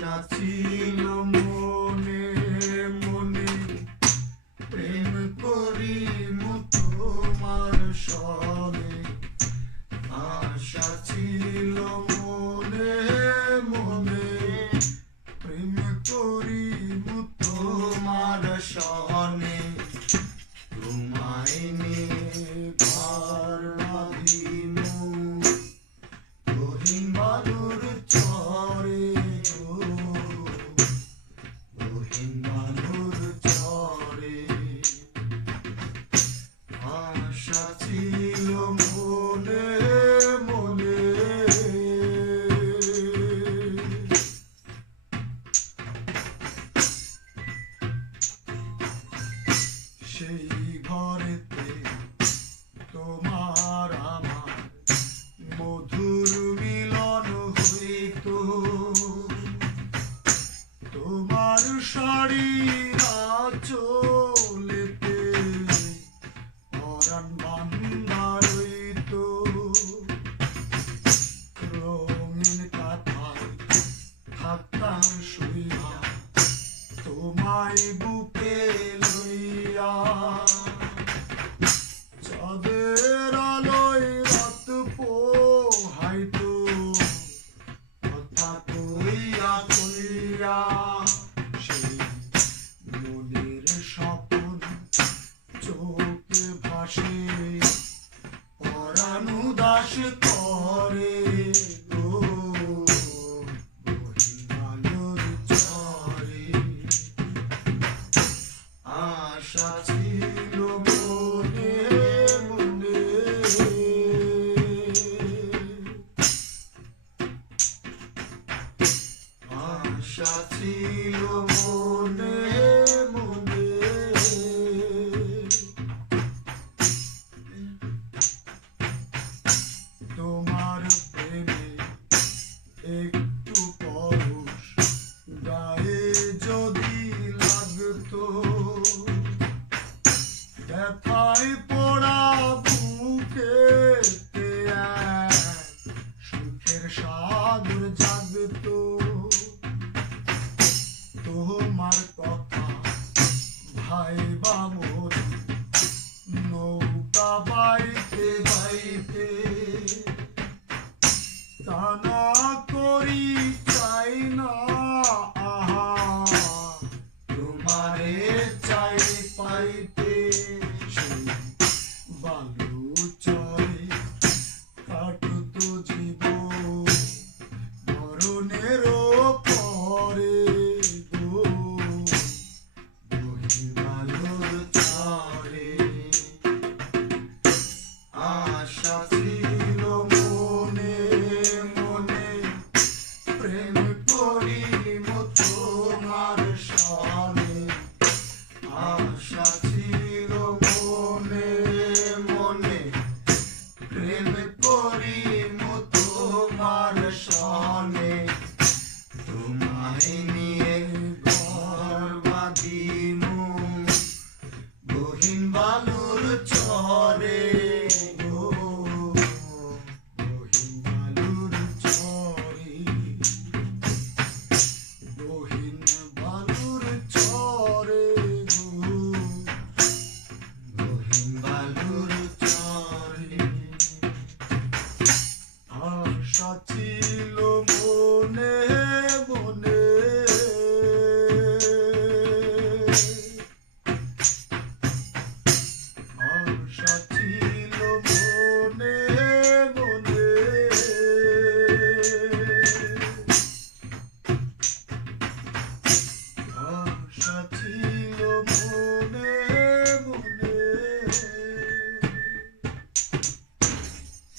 আশা ছিল মনে মনে প্রেম করিব তোমার সনে। আশা ছিল মনে মনে প্রেম করিব তোমার সনে। তোমায় নিয়ে ঘর বাঁধিনু গহীন বালুর চরে গো, গহীন বালুর চরে। আশা ছিল মনে মনে সেই ঘরেতে তোমার আমার মধুর মিলন হইত। তোমার শাড়ির আঁচলেতে পরাণ বাঁধা রইত। রঙিন কাঁথায় থাকতাম শুইয়া তোমায় বুকে লইয়া। চাঁদের আলোয় রাত পোহাইত কথা কইয়া কইয়া। সেই মনের স্বপ্ন চোখে ভাসে পরাণ উদাস করে গো, গহীন বালুর চরে। আশা ছিল মনে মনে আশা ছিল মনে মনে তোমার প্রেমে একটু পরশ গায়ে যদি লাগতো। ব্যথায় পোড়া বুকেতে এক সুখের সাগর জাগতো। তোমার কথা ভাইবা মরি নৌকা বাইতে বাইতে। তা না করি চাই না আহা তোমারে চাই পাইতে। সেই বালু চরে কাটতো জীবন মরণেরও পরে গো, গহীন বালুর চরে। আশা ছিল মনে মনে প্রেম করিব তোমার সনে। আশা ছিল মনে মনে প্রেম করিব তোমার সনে। তোমায় নিয়ে ঘর বাঁধিনু গহীন বালুর চরে গো, গহীন বালুর চরে। গহীন বালুর চরে গো, গহীন বালুর চরে। আশা ছিল মনে মনে আশা ছিল মনে মনে আশা ছিল মনে